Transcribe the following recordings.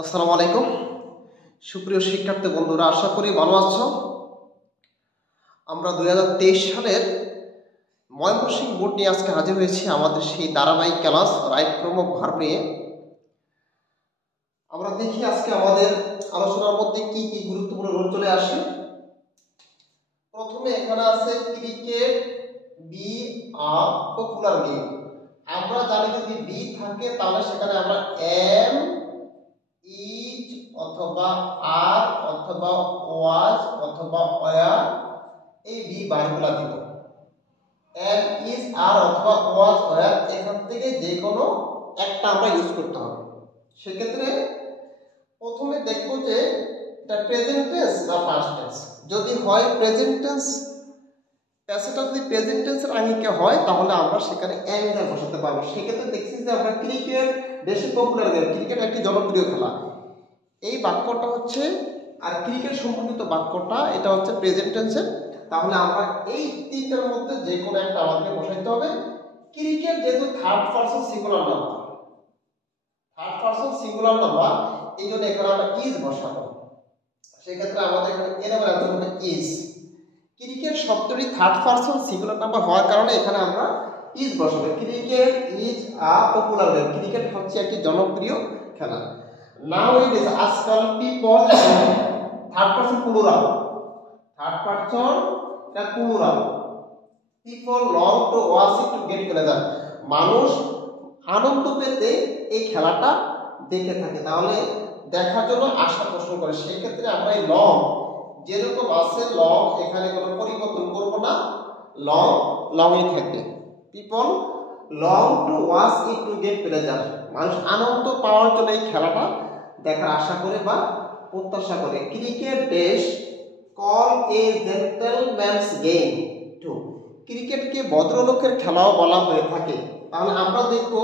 আসসালামু আলাইকুম সুপ্রিয় শিক্ষার্থী বন্ধুরা, আশা করি ভালো আছো। আমরা 2023 সালের ময়মনসিংহ বোর্ড নিয়ে আজকে হাজির হয়েছি আমাদের সেই ধারাবাহিক ক্লাস রাইট ক্রম অফ ভার্ব নিয়ে। আমরা দেখি আজকে আমাদের আলোচনার মধ্যে কি কি গুরুত্বপূর্ণ রোল চলে আসে। প্রথমে এখানে আছে cricket be a popular game. আমরা জানি যদি বি থাকে তাহলে সেখানে আমরা এম ইজ অথবা আর অথবা ওয়াজ অথবা ওয়ার এই বি বারগুলা দিব। এম ইজ আর অথবা ওয়াজ ওয়ার এখান থেকে যে কোনো একটা আমরা ইউজ করতে হবে। সেক্ষেত্রে প্রথমে দেখবো যে এটা প্রেজেন্ট টেন্স না পাস্ট টেন্স। যদি হয় প্রেজেন্ট টেন্স, প্যাসেজটা যদি প্রেজেন্ট টেন্সের আঙ্গিকে হয় তাহলে আমরা সেখানে এম দিয়ে বসাতে পারবো। সেক্ষেত্রে দেখছি যে আমরা ক্রিকেট বেশি পপুলার গেম, ক্রিকেট একটি জনপ্রিয় খেলা, এই বাক্যটা হচ্ছে আর ক্রিকেট সম্পর্কিত বাক্যটা এটা হচ্ছে প্রেজেন্ট টেন্সের। তাহলে আমরা এই তিনটার মধ্যে যে কোনো একটা আমাদের বসাইতে হবে। ক্রিকেট যেহেতু থার্ড পারসন সিঙ্গুলার নাম্বার, এই জন্য এখানে আমরা ইজ বসাবো। সেক্ষেত্রে আমাদের এখানে এর অ্যান্সার হবে ইজ। ক্রিকেট শব্দটি থার্ড পারসন সিঙ্গুলার নাম্বার হওয়ার কারণে এখানে আমরা ইজ বসাবো। Cricket is a popular game, cricket হচ্ছে একটি জনপ্রিয় খেলা। Nowadays, আজকাল people third person plural, people long to watch it to get pleasure, মানুষ আনন্দ পেতে এই খেলাটা দেখে থাকে, তাহলে দেখার জন্য আশা পোষণ করে। সেক্ষেত্রে আমরা এই লং যেরকম আছে লং এখানে কোনো পরিবর্তন করব না, লংই থাকবে। people long to watch it to get pleasure, মানুষ আনন্দ পাওয়ার জন্য এই খেলাটা দেখার আশা করে বা প্রত্যাশা করে। ক্রিকেট ড্যাশ কল এ জেন্টলম্যানস গেম টু, ক্রিকেটকে ভদ্রলোকের খেলাও বলা হয়ে থাকে। তাহলে আমরা দেখবো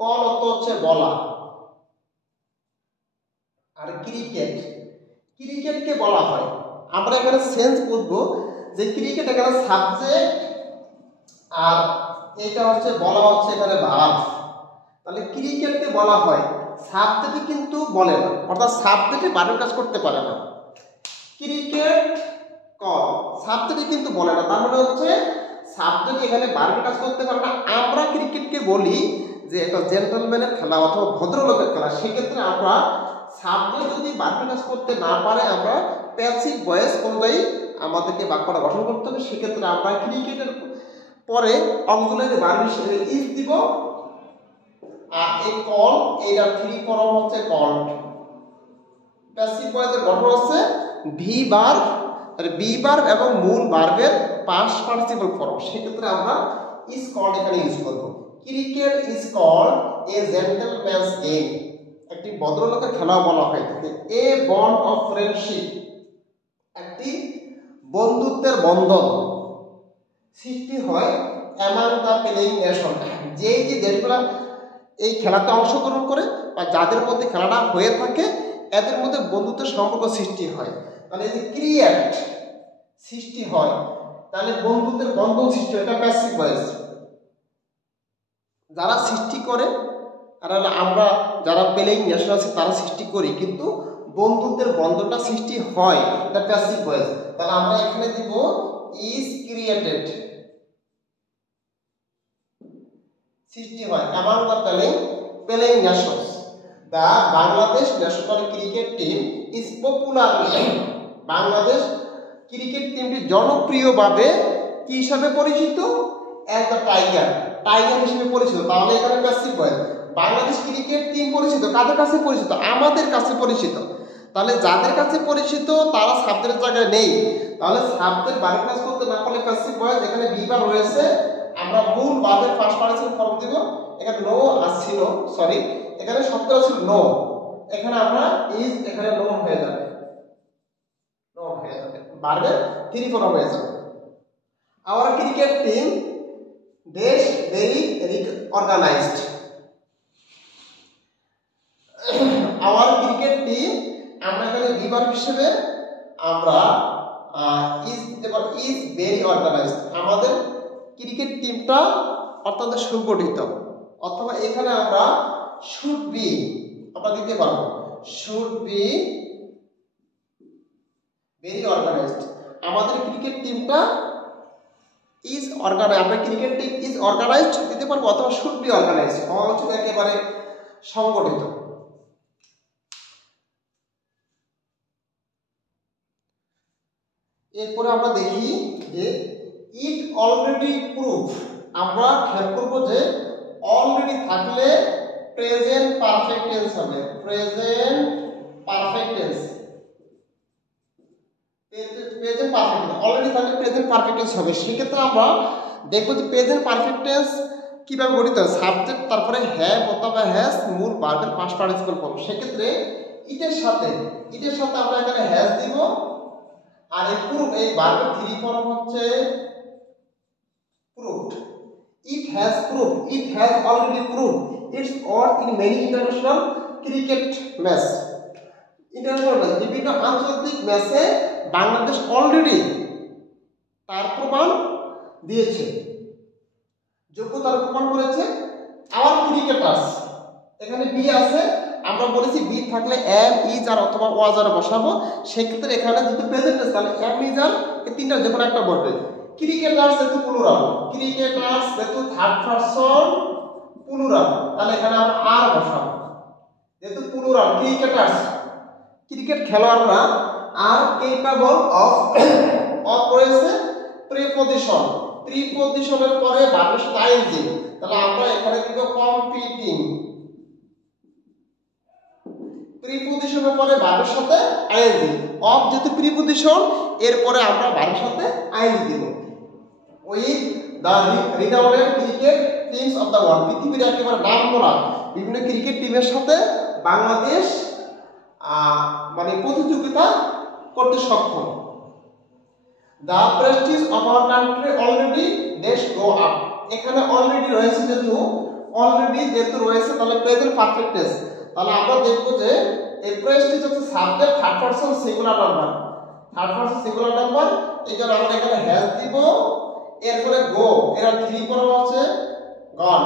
কল অর্থ হচ্ছে বলা, আর ক্রিকেটকে বলা হয়। আমরা এখানে সেন্স বুঝবো যে ক্রিকেট এখানে সাবজেক্ট আর এটা হচ্ছে বলা হচ্ছে এখানে ভার্ব। তাহলে ক্রিকেটকে বলা হয়, সাবজেক্টে কিন্তু বলে না, অর্থাৎ সাবজেক্টে ভার্বের কাজ করতে পারে না। ক্রিকেট কল সাবজেক্টে কিন্তু বলে না, তার মানে হচ্ছে সাবজেক্ট এখানে ভার্বের কাজ করতে পারে না। আমরা ক্রিকেটকে বলি যে এটা জেন্টলম্যানের খেলা অথবা ভদ্রলোকের খেলা। সেক্ষেত্রে আমরা সাবজেক্ট যদি ভার্বের কাজ করতে না পারে আমরা প্যাসিভ ভয়েস অনুযায়ী আমাদেরকে বাক্যটা গঠন করতে হবে। সেক্ষেত্রে আমরা ক্রিকেটের পরে অক্সিলারি ভার্ব হিসেবে ইজ দিব। আর এই কল এইটা থ্রি ফর্ম হচ্ছে কল্ড। প্যাসিভ ভয়েসের গঠন হচ্ছে ভি ভার্ব, আর বি ভার্ব এবং মূল ভার্বের পাস্ট পার্টিসিপল ফর্ম। সেক্ষেত্রে আমরা ইজ কল্ড এখানে ইউজ করব। Cricket is called a gentleman's game, একটি ভদ্রলোকের খেলা বলা হয়ে থাকে। এ বন্ড অফ ফ্রেন্ডশিপ, একটি বন্ধুত্বের বন্ধন সৃষ্টি হয় অ্যামাং দ্য প্লেইং নেশন, যে দেশগুলা এই খেলাতে অংশগ্রহণ করে বা যাদের মধ্যে খেলাটা হয়ে থাকে এদের মধ্যে বন্ধুত্বের সম্পর্ক সৃষ্টি হয়। তাহলে এই ক্রিয়েট সৃষ্টি হয়, তাহলে বন্ধুত্বের বন্ধন সৃষ্টি হয়, এটা প্যাসিভ ভয়েস। যারা সৃষ্টি করে আর আমরা যারা প্লেইং নেশন আছে তারা সৃষ্টি করি, কিন্তু বন্ধুত্বের বন্ধনটা সৃষ্টি হয়, এটা প্যাসিভ ভয়েস। তাহলে আমরা এখানে দিব ইজ ক্রিয়েটেড, সৃষ্টি হয় among the playing nations. The Bangladesh national cricket team is popularly, Bangladesh cricket টিমটি জনপ্রিয়ভাবে কি হিসাবে পরিচিত? as the টাইগার হিসেবে পরিচিত। তাহলে এখানে passive voice. Bangladesh cricket team পরিচিত কাদের কাছে পরিচিত? আমাদের কাছে পরিচিত। তাহলে যাদের কাছে পরিচিত তারা সাবজেক্টের জায়গায় নেই, তাহলে সাবজেক্ট ভার্বের কাজ করতে না পারলে প্যাসিভ ভয়েস। এখানে বি ভার্ব রয়েছে, আমরা মূল ভার্বের ফার্স্ট পার্টিসিপল ফর্ম দিব। এখানে নো আসছিল, সরি এখানে শব্দ ছিল নো, এখানে আমরা ইজ এখানে নো হয়ে যাবে, ভার্বের থ্রি ফর্ম হয়ে যাবে। Our cricket team dash very organised, our cricket team আমরা এখানে বি ভার্ব হিসেবে আমরা ইজ দিতে পারি, ইজ ভেরি অর্গানাইজড, আমাদের ক্রিকেট টিমটা অত্যন্ত সুগঠিত। অথবা এখানে আমরা শুড বি আমরা দিতে পারবো, শুড বি ভেরি অর্গানাইজড। আমাদের ক্রিকেট টিমটা ইজ অর্গানাইজড, আমরা ক্রিকেট টিম ইজ অর্গানাইজড দিতে পারবো, অথবা শুড বি অর্গানাইজড, হওয়া উচিত একেবারে সংগঠিত। এরপরে আমরা দেখি যে ইট অলরেডি প্রুভ, আমরা খেয়াল করবো যে অলরেডি থাকলে প্রেজেন্ট পারফেক্ট টেন্স হবে, present perfect tense, present perfect already থাকলে প্রেজেন্ট পারফেক্ট টেন্স হবে। সেক্ষেত্রে আমরা দেখবো যে প্রেজেন্ট পারফেক্ট টেন্স কিভাবে গঠিত হয়, সাবজেক্ট তারপরে হ্যাভ অথবা হ্যাজ মূল ভার্বের পাস্ট পার্টিসিপল ফর্ম। সেক্ষেত্রে ইটের সাথে আমরা এখানে হ্যাজ দিব, আর এই প্রুভ এই ভার্বের থ্রি ফর্ম হচ্ছে proved. It has proved, it has already proved its worth in many international cricket match. International match, বিভিন্ন আন্তর্জাতিক ম্যাচে বাংলাদেশ অলরেডি তার প্রমাণ দিয়েছে, যোগ্যতার প্রমাণ করেছে। আওয়ার ক্রিকেটার্স, এখানে বি আছে, আমরা বলেছি বি থাকলে এম ইজ আর অথবা ওয়াজ আর বসাবো। সেক্ষেত্রে এখানে যেহেতু প্রেজেন্ট টেন্স তাহলে এম ইজ আর এই তিনটা যে কোনো একটা বলবে। ক্রিকেটার্স যেহেতু প্লুরাল, ক্রিকেটার্স যেহেতু থার্ড পারসন প্লুরাল, তাহলে এখানে আমরা আর বসাবো। যেহেতু প্লুরাল ক্রিকেটার্স, ক্রিকেট খেলোয়াড়রা আর কেপাবল অফ রয়েছে প্রিপজিশন, প্রিপজিশনের পরে ভার্বের সাথে আইএনজি, তাহলে আমরা এখানে দিব কম্পিটিং, প্রিপজিশনের পরে ভার্বের সাথে আইএনজি, অফ যেহেতু প্রিপজিশন এরপরে আমরা ভার্বের সাথে আইএনজি দিব। With the renowned cricket teams of the world, পৃথিবীর একেবারে নামকরা বিভিন্ন ক্রিকেট টিমের সাথে বাংলাদেশ মানে প্রতিযোগিতা করতে সক্ষম। The Prestige of our country already dash go up, এখানে অলরেডি রয়েছে, যেহেতু রয়েছে তাহলে প্রেজেন্ট পারফেক্ট টেন্স, তাহলে আমরা দেখব যে এই প্রেস্টিজ হচ্ছে subject third person singular number, এই জন্য আমরা এখানে হ্যাজ দিব, এরপরে গো এর থ্রি ফর্ম আছে গন,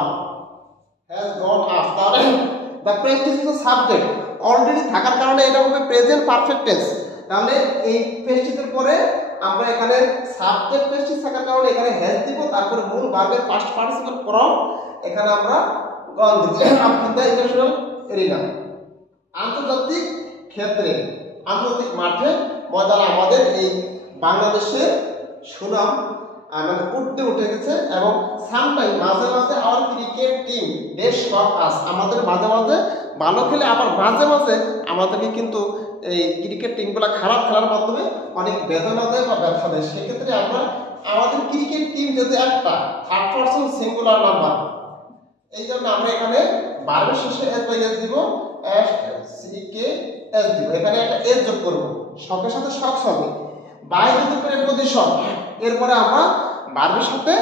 হ্যাজ গন আপ, তাহলে the Prestige is subject already থাকার কারণে এটা হবে প্রেজেন্ট পারফেক্ট টেন্স। তাহলে এই প্রেস্টিজের পরে আমরা এখানে সাবজেক্ট প্রেস্টিজ থাকার কারণে এখানে হ্যাজ দিব, তারপরে মূল ভার্বের পাস্ট পার্টিসিপল ফর্ম এখানে আমরা গন দিব। ইন্টারন্যাশনাল এরিনা, আন্তর্জাতিক ক্ষেত্রে, আন্তর্জাতিক মাঠে ময়দানে আমাদের এই বাংলাদেশের সুনাম মানে উঠে গেছে। এবং সামটাইম মাঝে মাঝে আমার ক্রিকেট টিম বেশ শক আস, আমাদের মাঝে মাঝে ভালো খেলে, আবার মাঝে মাঝে আমাদেরকে কিন্তু এই ক্রিকেট টিমগুলো খারাপ খেলার মাধ্যমে অনেক বেদনা দেয় বা ব্যথা দেয়। সেক্ষেত্রে আমরা আমাদের ক্রিকেট টিম যদি একটা থার্ড পারসন সিঙ্গুলার নাম্বার, এই জন্য আমরা এখানে ভার্বের শেষে এস বাই এস দিব, এস সি কে এস দিব, এখানে একটা এস যোগ করব, শখের সাথে শখ হবে। বাই যদি প্রিপজিশন, এরপরে আমরা ভার্বের সাথে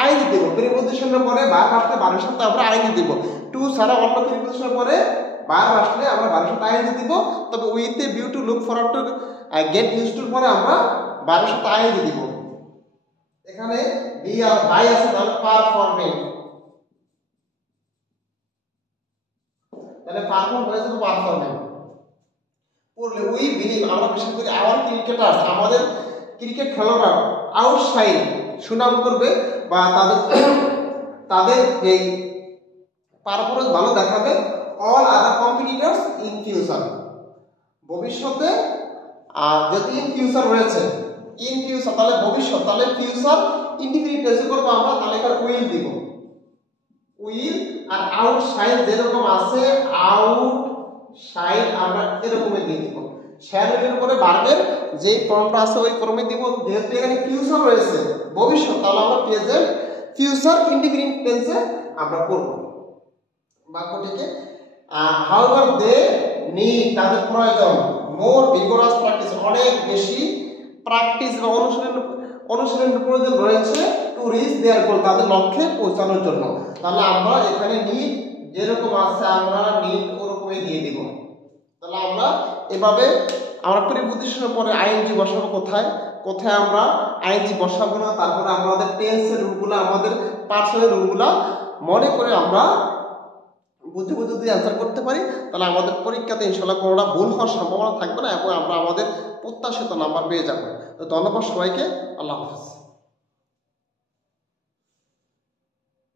আইএনজি দেব, প্রিপজিশনের পরে ভার্ব আসলে ভার্বের সাথে আমরা আইএনজি দেব। টু ছাড়া অন্য প্রিপজিশনের পরে ভার্ব আসলে আমরা ভার্বের সাথে আইএনজি দিব। তবে with a view to look forward to get used to পরে আমরা ভার্বের সাথে আইএনজি দিব। এখানে বি আর বাই আছে, তাহলে পারফর্মিং, তাহলে পারফর্ম হয়ে যাবে পারফর্মিং। পড়লে উই বিলিভ, আমরা বিশ্বাস করি আওয়ার ক্রিকেটার্স, আমাদের ক্রিকেট খেলোয়াড়রা আউটসাইড সুনাম করবে বা তাদের এই পারফরম্যান্স ভালো দেখাবে all other competitors in future, ভবিষ্যতে। আর যদি ইন ফিউচার রয়েছে, ইন ফিউচার তাহলে ভবিষ্যৎ, তাহলে ফিউচার ইনডিফিনিট টেন্স করব আমরা, তাহলে এখানে উইল দিব, উইল। আর আউটসাইড যেরকম আছে আউটসাইড আমরা এরকমই দিয়ে দিব, শ্যালের উপরে ভার্বের যে ফর্মটা আছে ওই ক্রমে দিব। যেহেতু এখানে ফিউচার রয়েছে ভবিষ্যৎ, তাহলে আমরা প্রেজেন্ট ফিউচার ইনডিফিনিট টেন্সে আমরা করব বাক্যটিকে। হাউএভার দে নিড, তাদের প্রয়োজন, মোর ভিগোরাস প্র্যাকটিস, অনেক বেশি প্র্যাকটিস বা অনুশীলনের প্রয়োজন রয়েছে, টু রিচ দেয়ার গোল, তাদের লক্ষ্যে পৌঁছানোর জন্য। তাহলে আমরা এখানে নিড যেরকম আছে আমরা নিড ওরকমই দিয়ে দিব। তাহলে আমরা এভাবে আমরা প্রিপজিশনের পরে আইএনজি বসাবো, কোথায় কোথায় আমরা আইএনজি বসাবো না, তারপরে আমাদের টেন্সের রুলগুলো, আমাদের পার্সনের রুলগুলো মনে করে আমরা বুঝে বুঝে যদি অ্যান্সার করতে পারি তাহলে আমাদের পরীক্ষাতে ইনশাল্লাহ কোনোটা ভুল হওয়ার সম্ভাবনা থাকবে না এবং আমরা আমাদের প্রত্যাশিত নাম্বার পেয়ে যাবো। তো ধন্যবাদ সবাইকে, আল্লাহ হাফেজ।